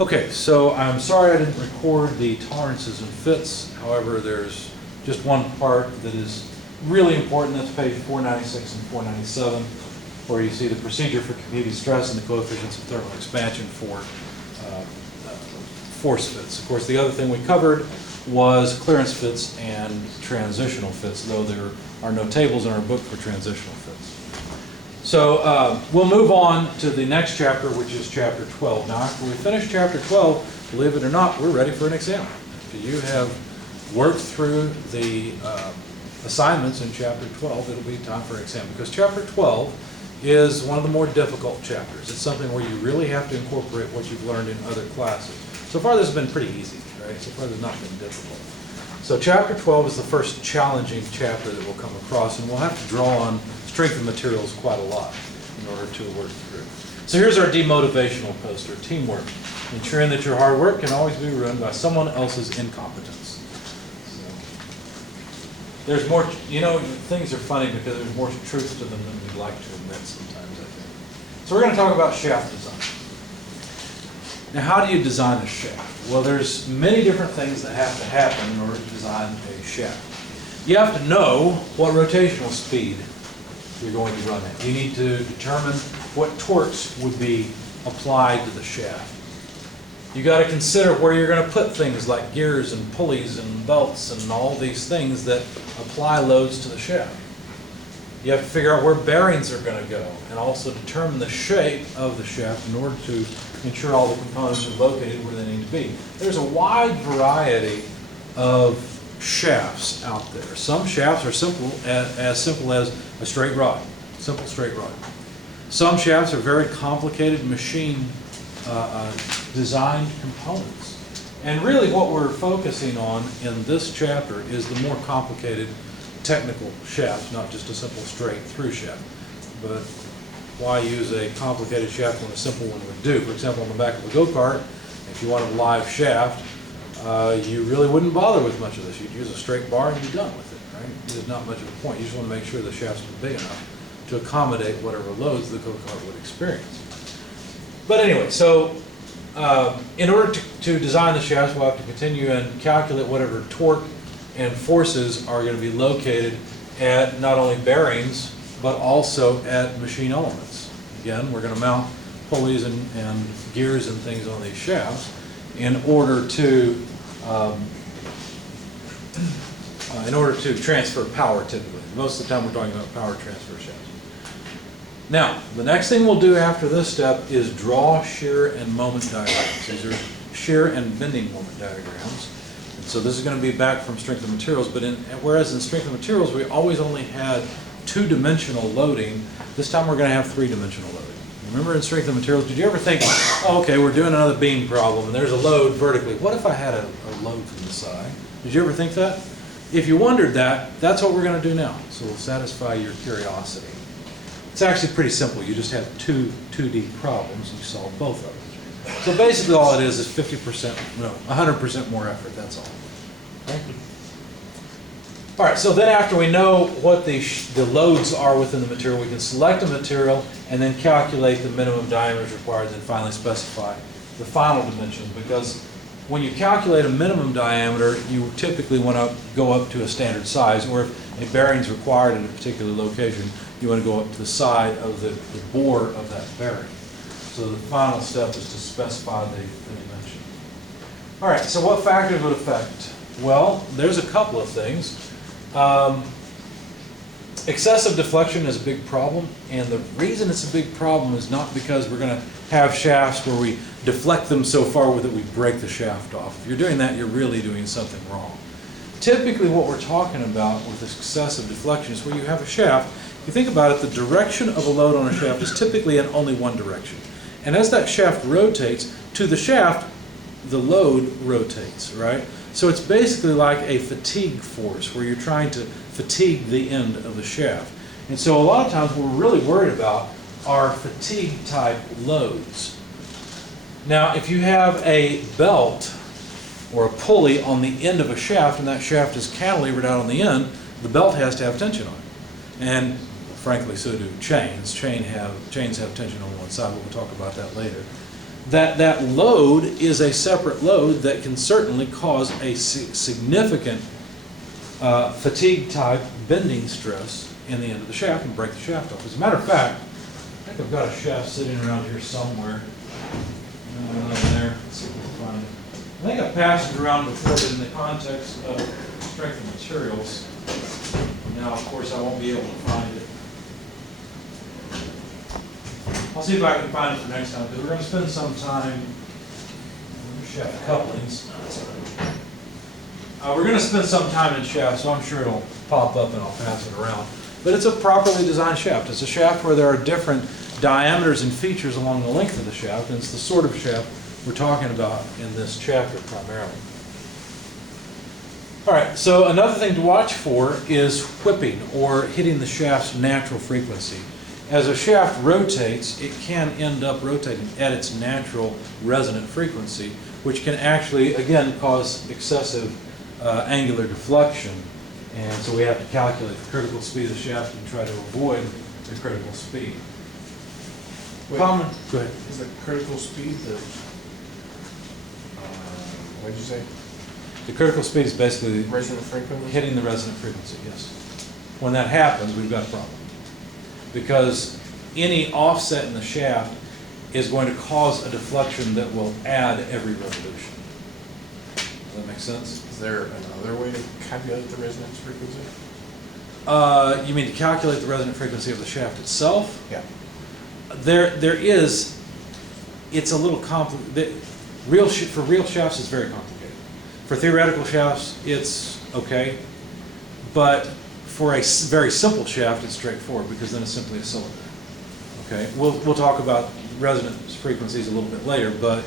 Okay, so I'm sorry I didn't record the tolerances and fits. However, there's just one part that is really important. That's page 496 and 497, where you see the procedure for computing stress and the coefficients of thermal expansion for force fits. Of course, the other thing we covered was clearance fits and transitional fits, though there are no tables in our book for transitional fits. So we'll move on to the next chapter, which is chapter 12. Now, after we finish chapter 12, believe it or not, we're ready for an exam. If you have worked through the assignments in chapter 12, it'll be time for an exam, because chapter 12 is one of the more difficult chapters. It's something where you really have to incorporate what you've learned in other classes. So far, this has been pretty easy, right? So far, there's not been difficult. So chapter 12 is the first challenging chapter that we'll come across, and we'll have to draw on strength of materials quite a lot in order to work through. So here's our demotivational poster: teamwork, ensuring that your hard work can always be ruined by someone else's incompetence. So, there's more, you know, things are funny because there's more truth to them than we'd like to admit sometimes, I think. So we're going to talk about shaft design. Now, how do you design a shaft? Well, there's many different things that have to happen in order to design a shaft. You have to know what rotational speed you're going to run at. You need to determine what torques would be applied to the shaft. You got to consider where you're going to put things like gears and pulleys and belts and all these things that apply loads to the shaft. You have to figure out where bearings are going to go, and also determine the shape of the shaft in order to ensure all the components are located where they need to be. There's a wide variety of shafts out there. Some shafts are simple as a straight rod, simple straight rod. Some shafts are very complicated machine designed components. And really what we're focusing on in this chapter is the more complicated technical shaft, not just a simple straight through shaft. But why use a complicated shaft when a simple one would do? For example, on the back of a go-kart, if you wanted a live shaft, you really wouldn't bother with much of this. You'd use a straight bar and be done with it, right? There's not much of a point. You just want to make sure the shafts are big enough to accommodate whatever loads the go-kart would experience. But anyway, so in order to design the shafts, we'll have to continue and calculate whatever torque and forces are going to be located at not only bearings, but also at machine elements. Again, we're going to mount pulleys and gears and things on these shafts in order to transfer power, typically. Most of the time we're talking about power transfer shafts. Now, the next thing we'll do after this step is draw shear and moment diagrams. These are shear and bending moment diagrams. And so this is going to be back from strength of materials, but whereas in strength of materials we always only had two-dimensional loading, this time we're going to have three-dimensional loading. Remember in strength of materials, did you ever think, oh, okay, we're doing another beam problem and there's a load vertically. What if I had a load from the side? Did you ever think that? If you wondered that, that's what we're going to do now. So we'll satisfy your curiosity. It's actually pretty simple. You just have two 2D problems and you solve both of them. So basically all it is 100% more effort, that's all. Okay? All right, so then after we know what the loads are within the material, we can select a material and then calculate the minimum diameters required and then finally specify the final dimensions, because when you calculate a minimum diameter, you typically want to go up to a standard size, or if a bearing is required in a particular location, you want to go up to the side of the bore of that bearing. So the final step is to specify the dimension. All right, so what factors would affect? Well, there's a couple of things. Excessive deflection is a big problem, and the reason it's a big problem is not because we're going to have shafts where we deflect them so far that we break the shaft off. If you're doing that, you're really doing something wrong. Typically what we're talking about with excessive deflection is where you have a shaft. If you think about it, the direction of a load on a shaft is typically in only one direction. And as that shaft rotates, to the shaft, the load rotates, right? So it's basically like a fatigue force where you're trying to fatigue the end of the shaft. And so a lot of times what we're really worried about are fatigue type loads. Now if you have a belt or a pulley on the end of a shaft and that shaft is cantilevered out on the end, the belt has to have tension on it. And frankly, so do chains. Chains have tension on one side, but we'll talk about that later. that load is a separate load that can certainly cause a significant fatigue type bending stress in the end of the shaft and break the shaft off. As a matter of fact, I think I've got a shaft sitting around here somewhere. There. Let's see if we can find it. I think I passed it around before, but in the context of strength of materials. Now, of course, I won't be able to find it. I'll see if I can find it for next time, because we're going to spend some time in shaft couplings. We're going to spend some time in shaft, so I'm sure it'll pop up and I'll pass it around. But it's a properly designed shaft. It's a shaft where there are different diameters and features along the length of the shaft, and it's the sort of shaft we're talking about in this chapter primarily. All right, so another thing to watch for is whipping, or hitting the shaft's natural frequency. As a shaft rotates, it can end up rotating at its natural resonant frequency, which can actually, again, cause excessive angular deflection. And so we have to calculate the critical speed of the shaft and try to avoid the critical speed. Wait, Go ahead. Is the critical speed the, what did you say? The critical speed is basically Resonant frequency? hitting the resonant frequency, yes. When that happens, we've got a problem. Because any offset in the shaft is going to cause a deflection that will add every revolution. Does that make sense? Is there another way to calculate the resonance frequency? You mean to calculate the resonant frequency of the shaft itself? Yeah. There is. It's a little complicated. For real shafts, it's very complicated. For theoretical shafts, it's okay. But for a very simple shaft, it's straightforward, because then it's simply a cylinder. Okay. We'll talk about resonance frequencies a little bit later, but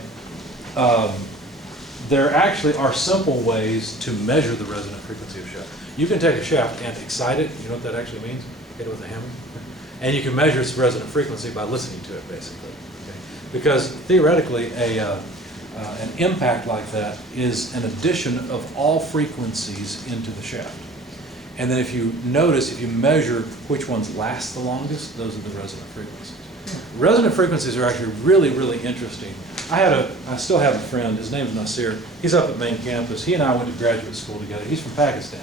there actually are simple ways to measure the resonant frequency of a shaft. You can take a shaft and excite it. You know what that actually means? Hit it with a hammer. And you can measure its resonant frequency by listening to it, basically. Okay? Because theoretically, an impact like that is an addition of all frequencies into the shaft. And then if you notice, if you measure which ones last the longest, those are the resonant frequencies. Resonant frequencies are actually really, really interesting. I still have a friend, his name is Nasir. He's up at main campus. He and I went to graduate school together. He's from Pakistan.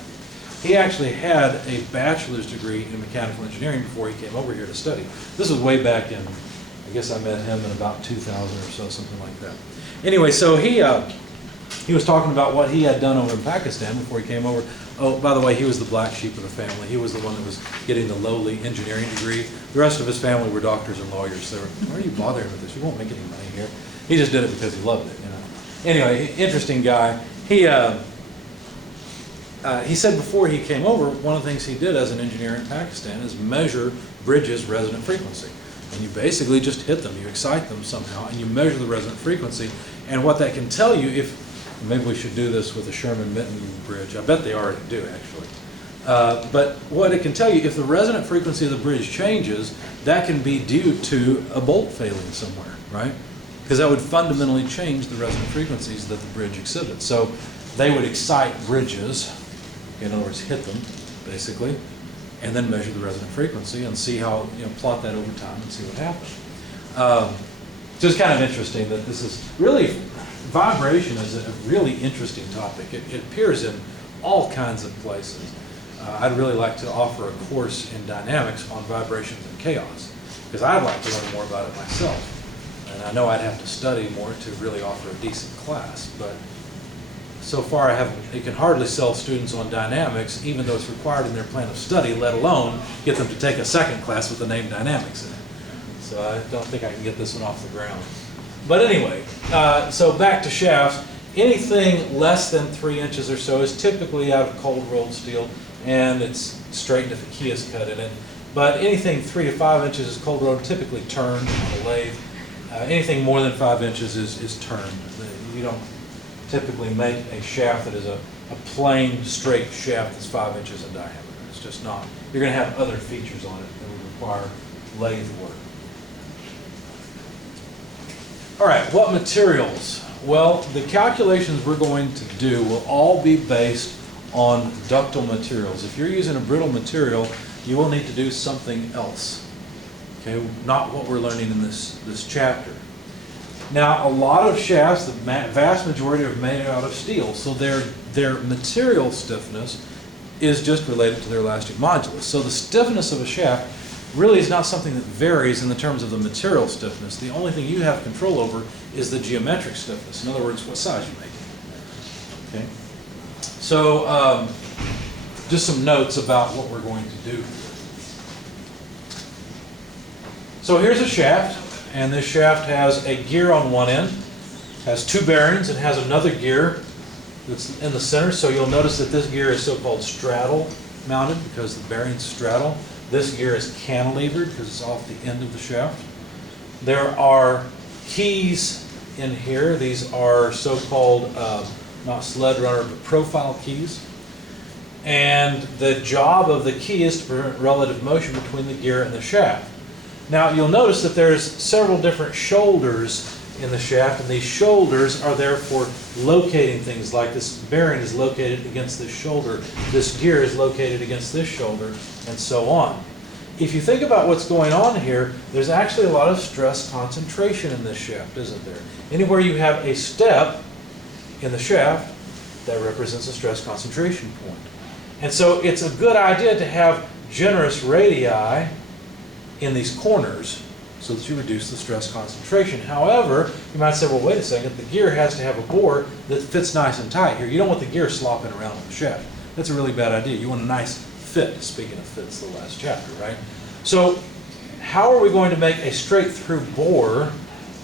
He actually had a bachelor's degree in mechanical engineering before he came over here to study. This was way back in, I guess I met him in about 2000 or so, something like that. Anyway, so he was talking about what he had done over in Pakistan before he came over. Oh, by the way, he was the black sheep of the family. He was the one that was getting the lowly engineering degree. The rest of his family were doctors and lawyers. So why are you bothering with this? You won't make any money here. He just did it because he loved it, you know. Anyway, interesting guy. He said before he came over, one of the things he did as an engineer in Pakistan is measure bridges' resonant frequency. And you basically just hit them, you excite them somehow, and you measure the resonant frequency. And what that can tell you, maybe we should do this with the Sherman-Minton bridge. I bet they already do, actually. But what it can tell you, if the resonant frequency of the bridge changes, that can be due to a bolt failing somewhere, right? Because that would fundamentally change the resonant frequencies that the bridge exhibits. So they would excite bridges, in other words, hit them, basically, and then measure the resonant frequency and see how, plot that over time and see what happens. So it's kind of interesting that this is really, vibration is a really interesting topic. It appears in all kinds of places. I'd really like to offer a course in dynamics on vibrations and chaos, because I'd like to learn more about it myself. And I know I'd have to study more to really offer a decent class, but so far I can hardly sell students on dynamics, even though it's required in their plan of study, let alone get them to take a second class with the name dynamics in it. So I don't think I can get this one off the ground. But anyway, so back to shafts. Anything less than 3 inches or so is typically out of cold rolled steel, and it's straightened if a key is cut in it. But anything 3 to 5 inches is cold rolled, typically turned on a lathe. Anything more than 5 inches is turned. You don't typically make a shaft that is a plain, straight shaft that's 5 inches in diameter. It's just not. You're going to have other features on it that would require lathe work. All right, what materials? Well, the calculations we're going to do will all be based on ductile materials. If you're using a brittle material, you will need to do something else. Okay, not what we're learning in this chapter. Now, a lot of shafts, the vast majority are made out of steel, so their material stiffness is just related to their elastic modulus. So the stiffness of a shaft really is not something that varies in the terms of the material stiffness. The only thing you have control over is the geometric stiffness. In other words, what size you make it. Okay? So just some notes about what we're going to do. So here's a shaft, and this shaft has a gear on one end, has two bearings, and has another gear that's in the center. So you'll notice that this gear is so-called straddle mounted because the bearings straddle. This gear is cantilevered because it's off the end of the shaft. There are keys in here. These are so-called, not sled runner, but profile keys. And the job of the key is to prevent relative motion between the gear and the shaft. Now you'll notice that there's several different shoulders in the shaft, and these shoulders are there for locating things, like this bearing is located against this shoulder, this gear is located against this shoulder, and so on. If you think about what's going on here, there's actually a lot of stress concentration in this shaft, isn't there? Anywhere you have a step in the shaft, that represents a stress concentration point. And so it's a good idea to have generous radii in these corners so that you reduce the stress concentration. However, you might say, well, wait a second, the gear has to have a bore that fits nice and tight here. You don't want the gear slopping around on the shaft. That's a really bad idea. You want a nice fit. Speaking of fits, the last chapter, right? So how are we going to make a straight through bore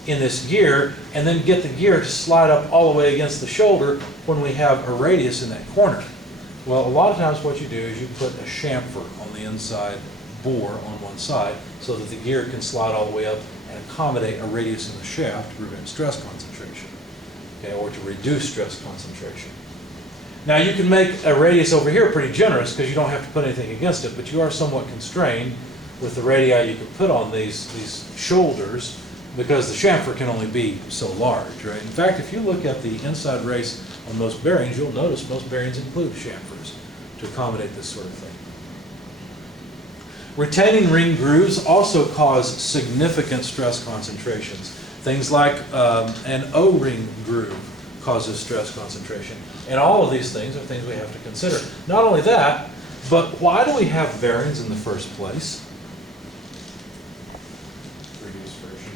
in this gear and then get the gear to slide up all the way against the shoulder when we have a radius in that corner? Well, a lot of times what you do is you put a chamfer on the inside bore on one side so that the gear can slide all the way up and accommodate a radius in the shaft to prevent stress concentration, okay, or to reduce stress concentration. Now you can make a radius over here pretty generous because you don't have to put anything against it, but you are somewhat constrained with the radii you can put on these shoulders because the chamfer can only be so large, right? In fact, if you look at the inside race on most bearings, you'll notice most bearings include chamfers to accommodate this sort of thing. Retaining ring grooves also cause significant stress concentrations. Things like an O-ring groove causes stress concentration. And all of these things are things we have to consider. Not only that, but why do we have bearings in the first place? Reduce friction.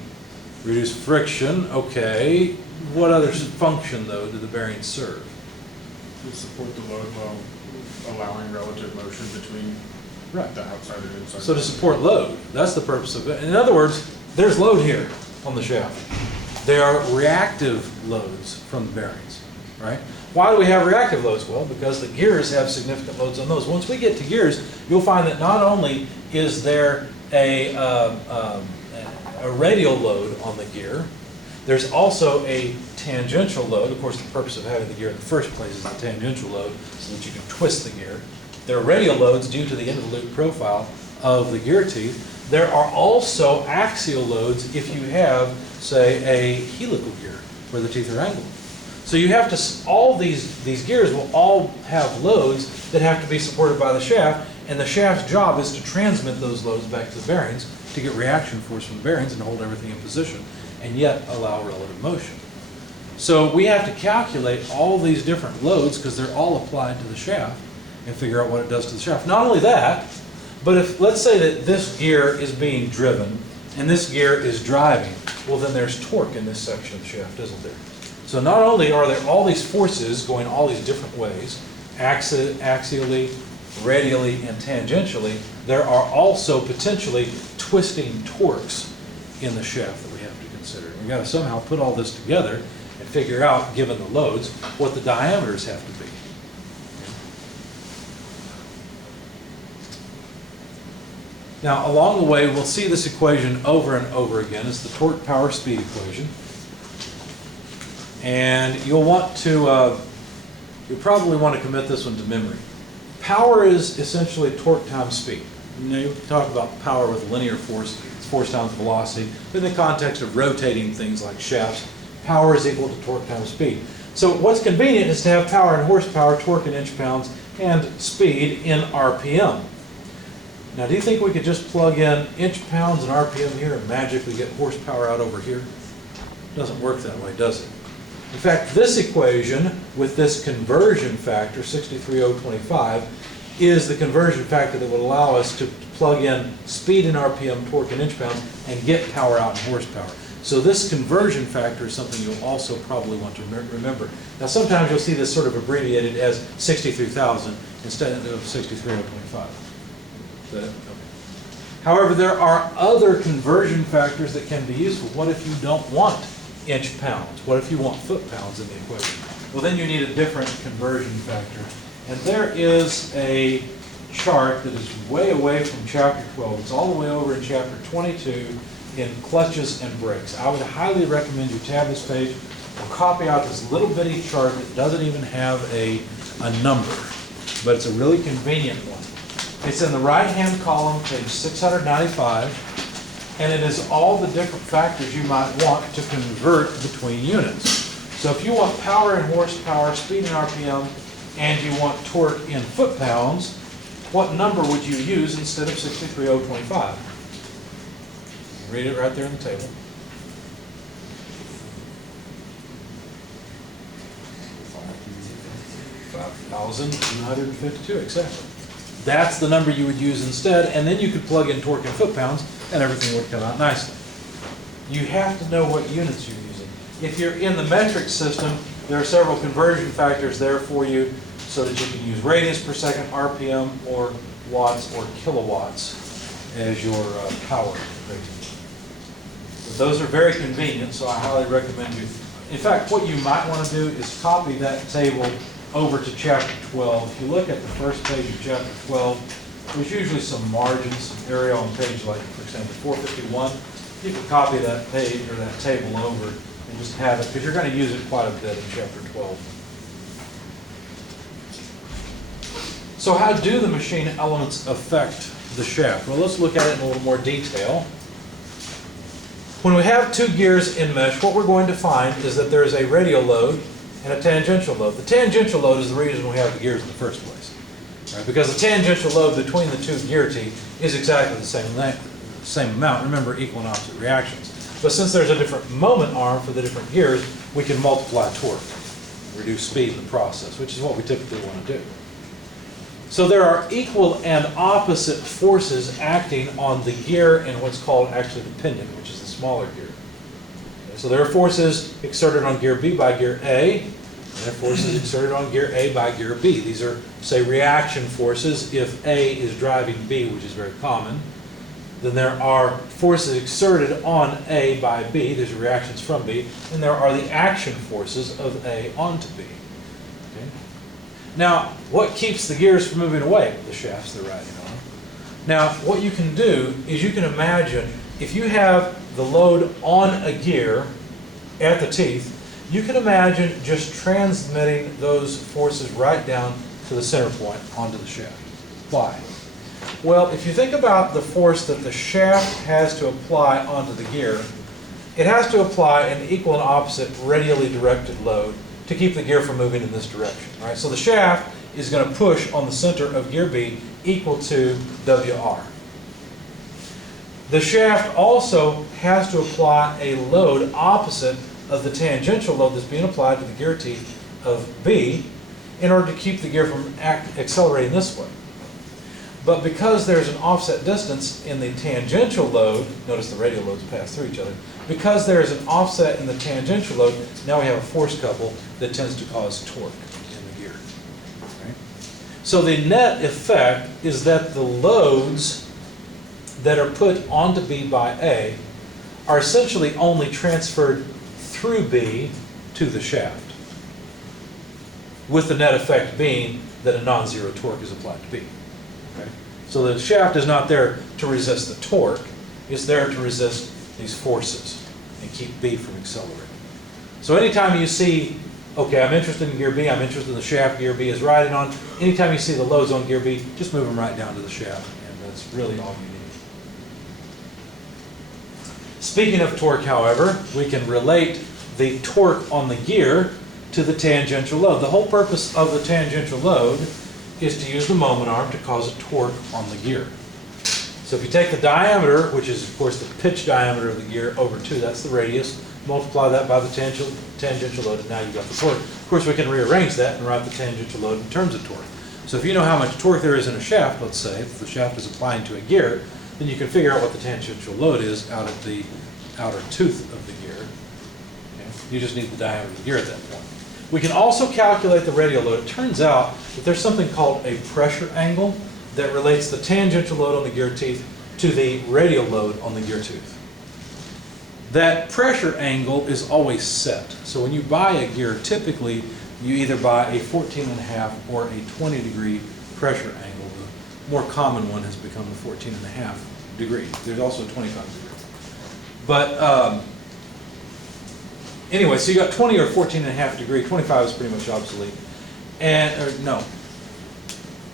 Reduce friction, okay. What other function, though, do the bearings serve? To support the load while allowing relative motion between Right. the outside and inside. So to support load, that's the purpose of it. In other words, there's load here on the shaft. There are reactive loads from the bearings, right? Why do we have reactive loads? Well, because the gears have significant loads on those. Once we get to gears, you'll find that not only is there a radial load on the gear, there's also a tangential load. Of course, the purpose of having the gear in the first place is the tangential load so that you can twist the gear. There are radial loads due to the end of the loop profile of the gear teeth. There are also axial loads if you have, say, a helical gear where the teeth are angled. So you have to, all these gears will all have loads that have to be supported by the shaft, and the shaft's job is to transmit those loads back to the bearings to get reaction force from the bearings and hold everything in position, and yet allow relative motion. So we have to calculate all these different loads because they're all applied to the shaft and figure out what it does to the shaft. Not only that, but if, let's say that this gear is being driven and this gear is driving, well then there's torque in this section of the shaft, isn't there? So not only are there all these forces going all these different ways, axially, radially, and tangentially, there are also potentially twisting torques in the shaft that we have to consider. We've got to somehow put all this together and figure out, given the loads, what the diameters have to be. Now, along the way, we'll see this equation over and over again. It's the torque, power, speed equation. And you'll want to, you'll probably want to commit this one to memory. Power is essentially torque times speed. You know, you talk about power with linear force, it's force times velocity. But in the context of rotating things like shafts, power is equal to torque times speed. So what's convenient is to have power in horsepower, torque in inch-pounds, and speed in RPM. Now, do you think we could just plug in inch-pounds and RPM here and magically get horsepower out over here? Doesn't work that way, does it? In fact, this equation with this conversion factor, 63,025, is the conversion factor that would allow us to plug in speed in RPM, torque in inch-pounds, and get power out in horsepower. So this conversion factor is something you'll also probably want to remember. Now sometimes you'll see this sort of abbreviated as 63,000 instead of 63,025. Okay. However, there are other conversion factors that can be useful. What if you don't want inch-pounds? What if you want foot-pounds in the equation? Well, then you need a different conversion factor. And there is a chart that is way away from chapter 12. It's all the way over in chapter 22 in clutches and brakes. I would highly recommend you tab this page or copy out this little bitty chart that doesn't even have a number, but it's a really convenient one. It's in the right-hand column, page 695, and it is all the different factors you might want to convert between units. So if you want power in horsepower, speed in RPM, and you want torque in foot-pounds, what number would you use instead of 63,025? Read it right there in the table. 5,252, exactly. That's the number you would use instead, and then you could plug in torque in foot-pounds, and everything would come out nicely. You have to know what units you're using. If you're in the metric system, there are several conversion factors there for you so that you can use radians per second, RPM, or watts or kilowatts as your power rating. But those are very convenient, so I highly recommend you. In fact, what you might want to do is copy that table over to chapter 12. If you look at the first page of chapter 12, there's usually some margins, some area on page, like, for example, 451. You can copy that page or that table over and just have it, because you're going to use it quite a bit in chapter 12. So how do the machine elements affect the shaft? Well, let's look at it in a little more detail. When we have two gears in mesh, what we're going to find is that there is a radial load and a tangential load. The tangential load is the reason we have the gears in the first place, right? Because the tangential load between the two gear teeth is exactly the same amount. Remember, equal and opposite reactions. But since there's a different moment arm for the different gears, we can multiply torque, reduce speed in the process, which is what we typically want to do. So there are equal and opposite forces acting on the gear in what's called actually the pinion, which is the smaller gear. Okay, so there are forces exerted on gear B by gear A, and there are forces exerted on gear A by gear B. These are, say, reaction forces if A is driving B, which is very common. Then there are forces exerted on A by B. These are reactions from B. And there are the action forces of A onto B. Okay? Now, what keeps the gears from moving away? The shafts they're riding on. Now, what you can do is you can imagine if you have the load on a gear at the teeth, you can imagine just transmitting those forces right down to the center point onto the shaft. Why? Well, if you think about the force that the shaft has to apply onto the gear, it has to apply an equal and opposite radially directed load to keep the gear from moving in this direction, right? So the shaft is going to push on the center of gear B equal to WR. The shaft also has to apply a load opposite of the tangential load that's being applied to the gear teeth of B in order to keep the gear from accelerating this way. But because there's an offset distance in the tangential load, notice the radial loads pass through each other, because there's an offset in the tangential load, now we have a force couple that tends to cause torque in the gear. Right? So the net effect is that the loads that are put onto B by A are essentially only transferred through B to the shaft, with the net effect being that a non-zero torque is applied to B. Okay? So the shaft is not there to resist the torque, it's there to resist these forces and keep B from accelerating. So anytime you see, okay, I'm interested in gear B, I'm interested in the shaft gear B is riding on, anytime you see the loads on gear B, just move them right down to the shaft, and that's really all you need. Speaking of torque, however, we can relate the torque on the gear to the tangential load. The whole purpose of the tangential load is to use the moment arm to cause a torque on the gear. So if you take the diameter, which is of course the pitch diameter of the gear, over 2, that's the radius, multiply that by the tangential load, and now you've got the torque. Of course, we can rearrange that and write the tangential load in terms of torque. So if you know how much torque there is in a shaft, let's say, if the shaft is applying to a gear, then you can figure out what the tangential load is out of the outer tooth of the gear. Okay? You just need the diameter of the gear at that point. We can also calculate the radial load. It turns out that there's something called a pressure angle that relates the tangential load on the gear teeth to the radial load on the gear tooth. That pressure angle is always set. So when you buy a gear, typically you either buy a 14.5 or a 20-degree pressure angle. The more common one has become the 14.5 degree. There's also a 25 degree. But anyway, so you got 20 or 14.5 degree. 25 is pretty much obsolete. No,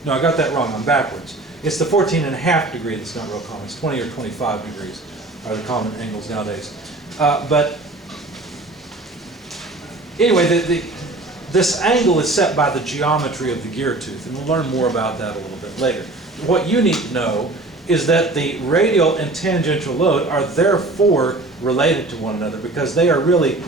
I got that wrong. I'm backwards. It's the 14.5 degree that's not real common. It's 20 or 25 degrees are the common angles nowadays. But anyway, this angle is set by the geometry of the gear tooth, and we'll learn more about that a little bit later. What you need to know is that the radial and tangential load are therefore related to one another because they're really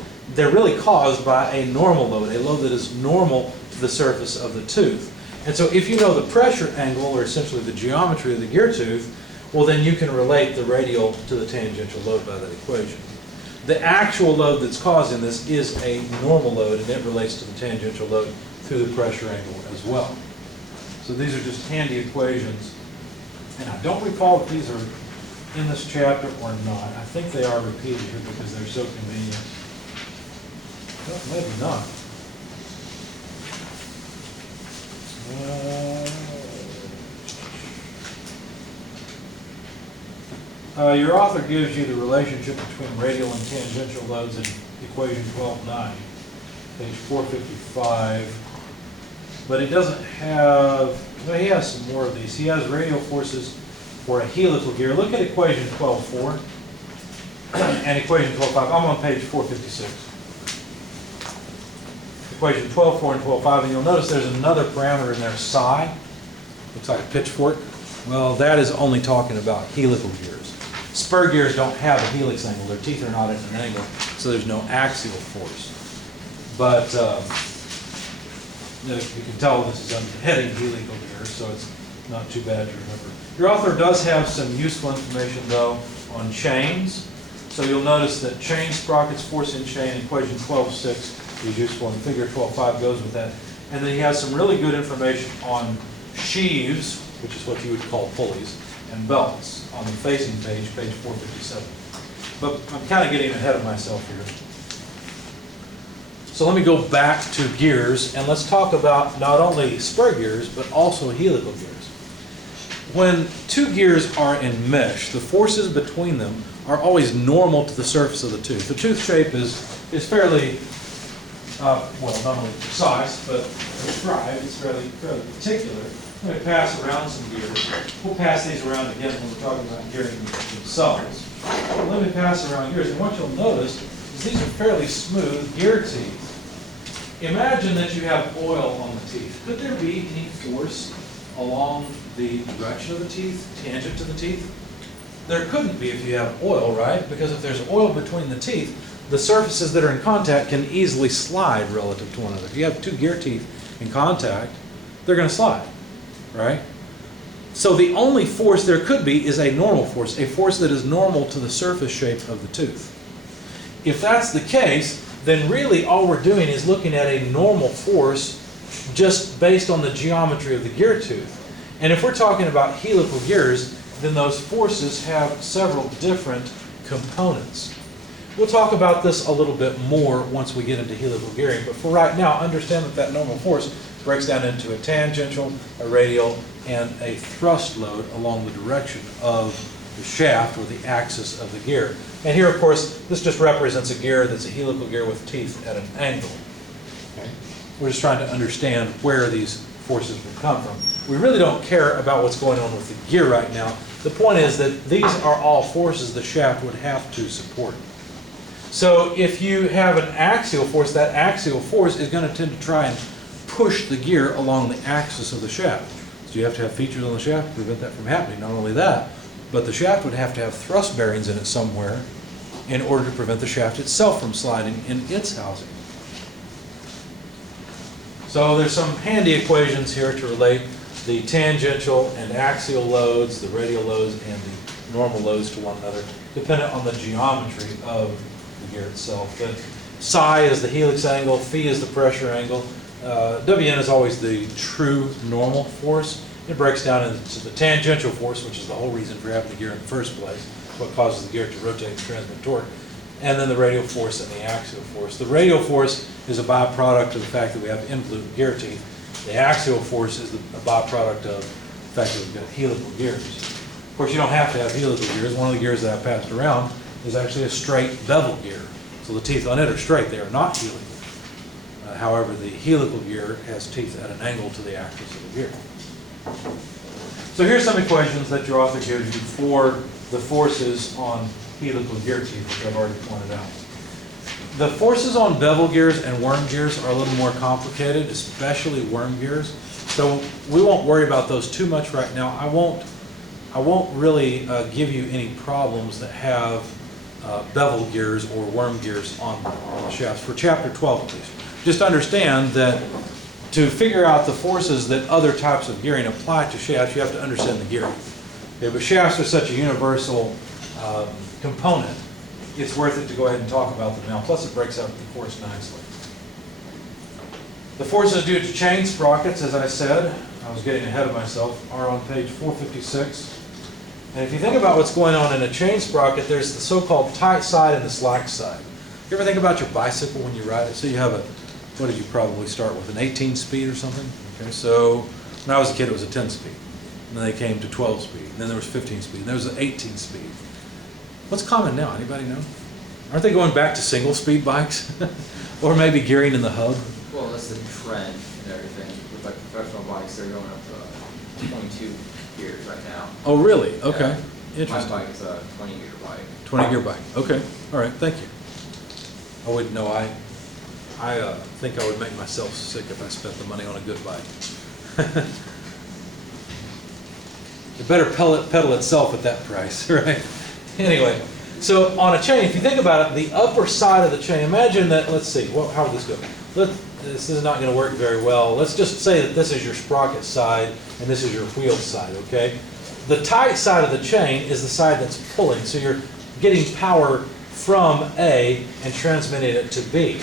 caused by a normal load, a load that is normal to the surface of the tooth. And so if you know the pressure angle, or essentially the geometry of the gear tooth, well then you can relate the radial to the tangential load by that equation. The actual load that's causing this is a normal load, and it relates to the tangential load through the pressure angle as well. So these are just handy equations. And I don't recall if these are in this chapter or not. I think they are repeated here because they're so convenient. Well, maybe not. Your author gives you the relationship between radial and tangential loads in equation 12.9, page 455. But he doesn't have, well, he has some more of these. He has radial forces for a helical gear. Look at equation 12.4 and equation 12.5. I'm on page 456. Equation 12.4 and 12.5, and you'll notice there's another parameter in there, psi. Looks like a pitchfork. Well, that is only talking about helical gears. Spur gears don't have a helix angle. Their teeth are not at an angle, so there's no axial force. But you can tell this is under the heading helical gears, so it's not too bad to remember. Your author does have some useful information, though, on chains. So you'll notice that chain sprockets, force in chain, equation 12.6 is useful, and figure 12.5 goes with that. And then he has some really good information on sheaves, which is what you would call pulleys, and belts on the facing page, page 457. But I'm kind of getting ahead of myself here. So let me go back to gears, and let's talk about not only spur gears, but also helical gears. When two gears are in mesh, the forces between them are always normal to the surface of the tooth. The tooth shape is fairly, well, not only precise, but prescribed. It's fairly particular. I'm going to pass around some gears. We'll pass these around again when we're talking about gearing themselves. Let me pass around gears, and what you'll notice is these are fairly smooth gear teeth. Imagine that you have oil on the teeth. Could there be any force along the direction of the teeth, tangent to the teeth? There couldn't be if you have oil, right? Because if there's oil between the teeth, the surfaces that are in contact can easily slide relative to one another. If you have two gear teeth in contact, they're going to slide, right? So the only force there could be is a normal force, a force that is normal to the surface shape of the tooth. If that's the case, then really all we're doing is looking at a normal force just based on the geometry of the gear tooth. And if we're talking about helical gears, then those forces have several different components. We'll talk about this a little bit more once we get into helical gearing, but for right now, understand that that normal force breaks down into a tangential, a radial, and a thrust load along the direction of the shaft or the axis of the gear. And here, of course, this just represents a gear that's a helical gear with teeth at an angle. Okay? We're just trying to understand where these forces would come from. We really don't care about what's going on with the gear right now. The point is that these are all forces the shaft would have to support. So if you have an axial force, that axial force is going to tend to try and push the gear along the axis of the shaft. So you have to have features on the shaft to prevent that from happening. Not only that, but the shaft would have to have thrust bearings in it somewhere in order to prevent the shaft itself from sliding in its housing. So there's some handy equations here to relate the tangential and axial loads, the radial loads, and the normal loads to one another, dependent on the geometry of the gear itself. The psi is the helix angle, phi is the pressure angle. Wn is always the true normal force. It breaks down into the tangential force, which is the whole reason for having the gear in the first place, what causes the gear to rotate and transmit torque, and then the radial force and the axial force. The radial force is a byproduct of the fact that we have involute gear teeth. The axial force is a byproduct of the fact that we've got helical gears. Of course, you don't have to have helical gears. One of the gears that I passed around is actually a straight bevel gear. So the teeth on it are straight. They are not helical. However, the helical gear has teeth at an angle to the axis of the gear. So here's some equations that your author gives you for the forces on helical gear teeth, which I've already pointed out. The forces on bevel gears and worm gears are a little more complicated, especially worm gears. So we won't worry about those too much right now. I won't really give you any problems that have bevel gears or worm gears on the shafts for chapter 12 at least. Just understand that to figure out the forces that other types of gearing apply to shafts, you have to understand the gearing. Okay, but shafts are such a universal component, it's worth it to go ahead and talk about them now. Plus it breaks out the force nicely. The forces due to chain sprockets, as I said, I was getting ahead of myself, are on page 456. And if you think about what's going on in a chain sprocket, there's the so-called tight side and the slack side. You ever think about your bicycle when you ride it? So you have a, what did you probably start with, an 18 speed or something? Okay, so when I was a kid it was a 10 speed. And then they came to 12 speed. And then there was 15 speed. And there was an 18 speed. What's common now? Anybody know? Aren't they going back to single speed bikes? Or maybe gearing in the hub? Well, that's the trend and everything. With like professional bikes, they're going up to 22 gears right now. Oh, really? Okay. Yeah. Interesting. My bike is a 20-gear bike. 20-gear bike. Okay. All right. Thank you. I wouldn't know. I think I would make myself sick if I spent the money on a good bike. It better pedal itself at that price, right? Anyway, so on a chain, if you think about it, the upper side of the chain, imagine that, let's see, how would this go? This is not going to work very well. Let's just say that this is your sprocket side and this is your wheel side, okay? The tight side of the chain is the side that's pulling, so you're getting power from A and transmitting it to B.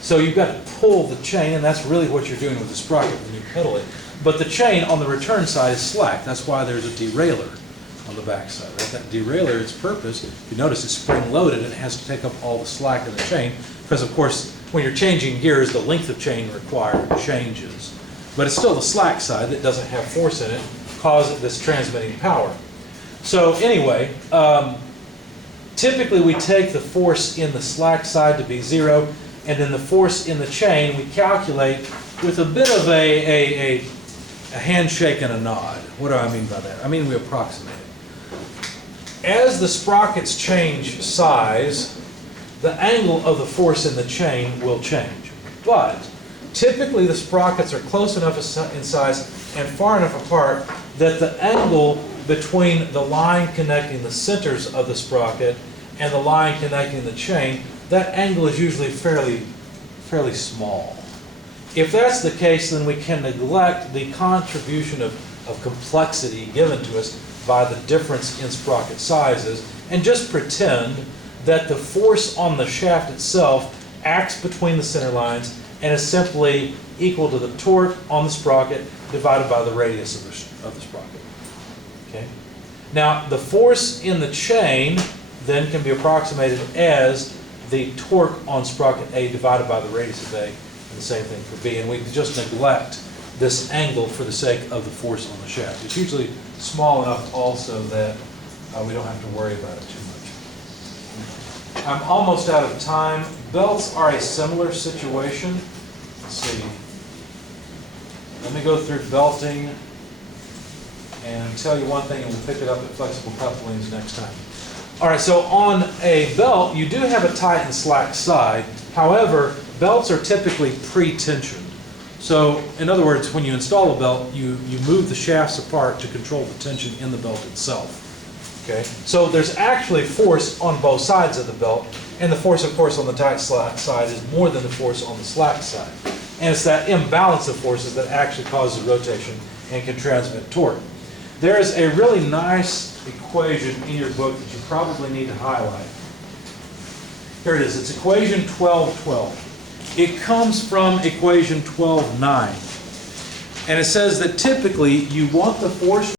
So you've got to pull the chain, and that's really what you're doing with the sprocket when you pedal it. But the chain on the return side is slack. That's why there's a derailleur on the back side. Right? That derailleur, its purpose, if you notice, it's spring-loaded and it has to take up all the slack in the chain because, of course, when you're changing gears, the length of chain required changes. But it's still the slack side that doesn't have force in it, causing this transmitting power. So anyway, typically we take the force in the slack side to be 0, and then the force in the chain we calculate with a bit of a handshake and a nod. What do I mean by that? I mean we approximate it. As the sprockets change size, the angle of the force in the chain will change. But typically the sprockets are close enough in size and far enough apart that the angle between the line connecting the centers of the sprocket and the line connecting the chain, that angle is usually fairly small. If that's the case, then we can neglect the contribution of complexity given to us by the difference in sprocket sizes and just pretend that the force on the shaft itself acts between the center lines and is simply equal to the torque on the sprocket divided by the radius of the sprocket. Okay? Now, the force in the chain then can be approximated as the torque on sprocket A divided by the radius of A, and the same thing for B. And we just neglect this angle for the sake of the force on the shaft. It's usually small enough also that we don't have to worry about it too much. I'm almost out of time. Belts are a similar situation. Let's see. Let me go through belting and tell you one thing, and we'll pick it up at flexible couplings next time. All right, so on a belt, you do have a tight and slack side. However, belts are typically pre-tensioned. So, in other words, when you install a belt, you move the shafts apart to control the tension in the belt itself. Okay, so there's actually force on both sides of the belt, and the force, of course, on the tight slack side is more than the force on the slack side. And it's that imbalance of forces that actually causes rotation and can transmit torque. There is a really nice equation in your book that you probably need to highlight. Here it is. It's equation 1212. It comes from equation 12.9. And it says that typically you want the force